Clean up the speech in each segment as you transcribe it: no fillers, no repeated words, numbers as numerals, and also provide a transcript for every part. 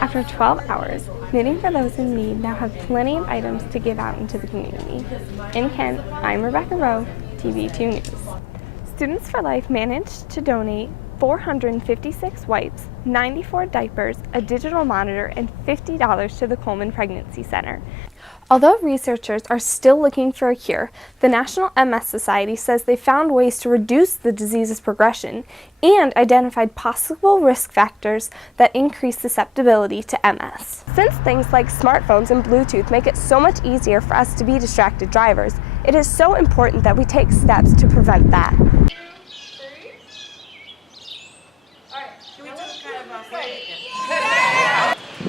After 12 hours, Knitting for Those in Need now have plenty of items to give out into the community. In Kent, I'm Rebecca Rowe, TV2 News. Students for Life managed to donate 456 wipes, 94 diapers, a digital monitor, and $50 to the Coleman Pregnancy Center. Although researchers are still looking for a cure, the National MS Society says they found ways to reduce the disease's progression and identified possible risk factors that increase susceptibility to MS. Since things like smartphones and Bluetooth make it so much easier for us to be distracted drivers, it is so important that we take steps to prevent that.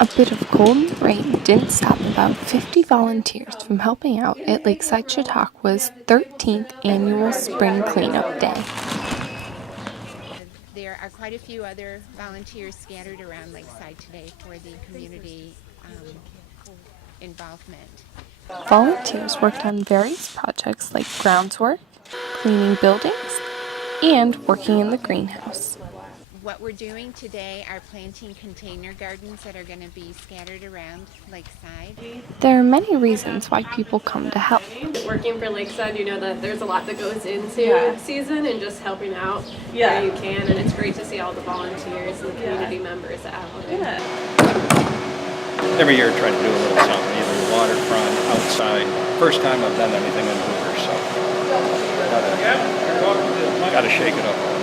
A bit of cold rain didn't stop about 50 volunteers from helping out at Lakeside Chautauqua's 13th annual Spring Cleanup Day. There are quite a few other volunteers scattered around Lakeside today for the community involvement. Volunteers worked on various projects like grounds work, cleaning buildings, and working in the greenhouse. What we're doing today are planting container gardens that are going to be scattered around Lakeside. There are many reasons why people come to help. Working for Lakeside, you know that there's a lot that goes into season and just helping out where you can, and it's great to see all the volunteers and the community members out. Every year I try to do a little something, either waterfront, outside. First time I've done anything in Hoover, so gotta shake it up a little.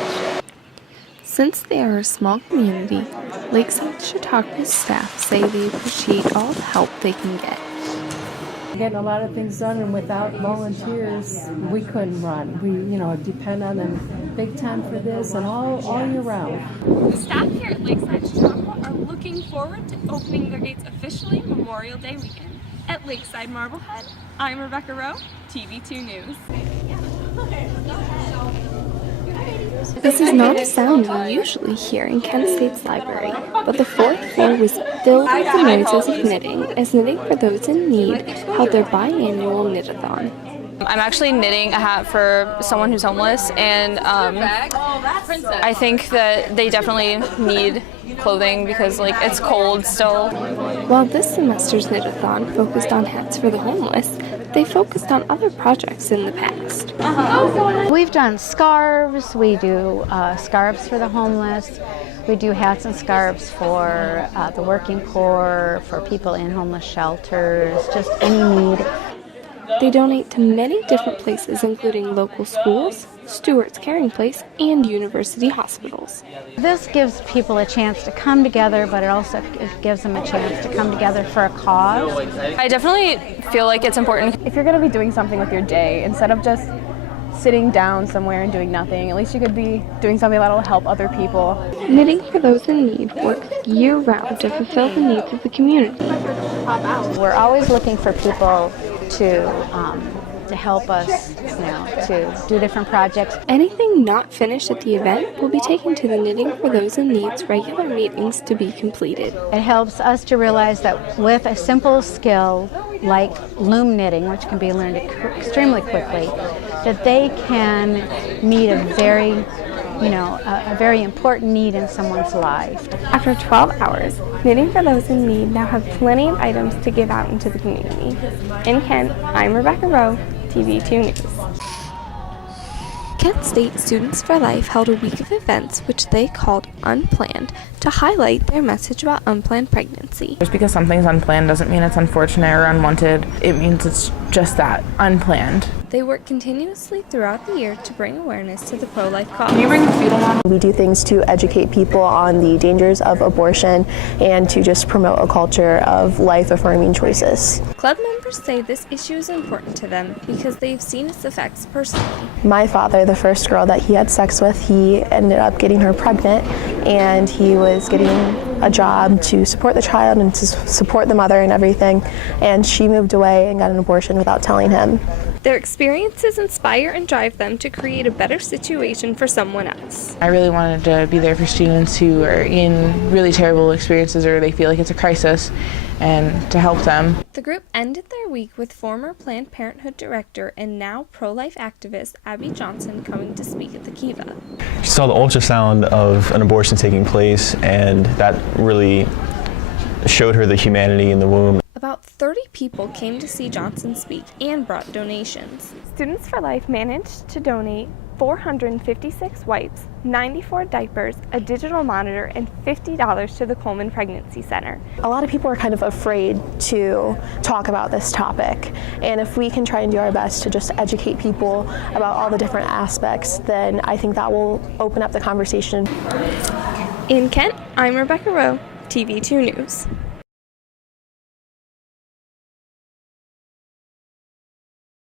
Since they are a small community, Lakeside Chautauqua's staff say they appreciate all the help they can get. Getting a lot of things done, and without volunteers, we couldn't run. We, depend on them big time for this and all year round. The staff here at Lakeside Chautauqua are looking forward to opening their gates officially Memorial Day weekend. At Lakeside Marblehead, I'm Rebecca Rowe, TV2 News. This is not a sound we usually hear in Kent State's library, but the fourth floor was filled with the noises of knitting as Knitting for Those in Need held their biannual knit-a-thon. I'm actually knitting a hat for someone who's homeless, and I think that they definitely need clothing because it's cold still. While this semester's knit-a-thon focused on hats for the homeless, they focused on other projects in the past. We've done scarves, we do scarves for the homeless, we do hats and scarves for the working poor, for people in homeless shelters, just any need. They donate to many different places, including local schools, Stewart's Caring Place, and university hospitals. This gives people a chance to come together, but it gives them a chance to come together for a cause. I definitely feel like it's important. If you're going to be doing something with your day, instead of just sitting down somewhere and doing nothing, at least you could be doing something that will help other people. Knitting for Those in Need works year-round to fulfill the needs of the community. We're always looking for people to help us, to do different projects. Anything not finished at the event will be taken to the Knitting for Those in Need's regular meetings to be completed. It helps us to realize that with a simple skill like loom knitting, which can be learned extremely quickly, that they can meet a very important need in someone's life. After 12 hours, Knitting for Those in Need now have plenty of items to give out into the community. In Kent, I'm Rebecca Rowe, TV2 News. Kent State Students for Life held a week of events which they called Unplanned to highlight their message about unplanned pregnancy. Just because something's unplanned doesn't mean it's unfortunate or unwanted. It means it's just that, unplanned. They work continuously throughout the year to bring awareness to the pro-life cause. Can you bring the fetal model? We do things to educate people on the dangers of abortion and to just promote a culture of life-affirming choices. Club members say this issue is important to them because they've seen its effects personally. My father, the first girl that he had sex with, he ended up getting her pregnant, and he was getting a job to support the child and to support the mother and everything, and she moved away and got an abortion without telling him. Their experiences inspire and drive them to create a better situation for someone else. I really wanted to be there for students who are in really terrible experiences or they feel like it's a crisis, and to help them. The group ended their week with former Planned Parenthood director and now pro-life activist Abby Johnson coming to speak at the Kiva. She saw the ultrasound of an abortion taking place, and that really showed her the humanity in the womb. About 30 people came to see Johnson speak and brought donations. Students for Life managed to donate 456 wipes, 94 diapers, a digital monitor, and $50 to the Coleman Pregnancy Center. A lot of people are kind of afraid to talk about this topic, and if we can try and do our best to just educate people about all the different aspects, then I think that will open up the conversation. In Kent, I'm Rebecca Rowe, TV2 News.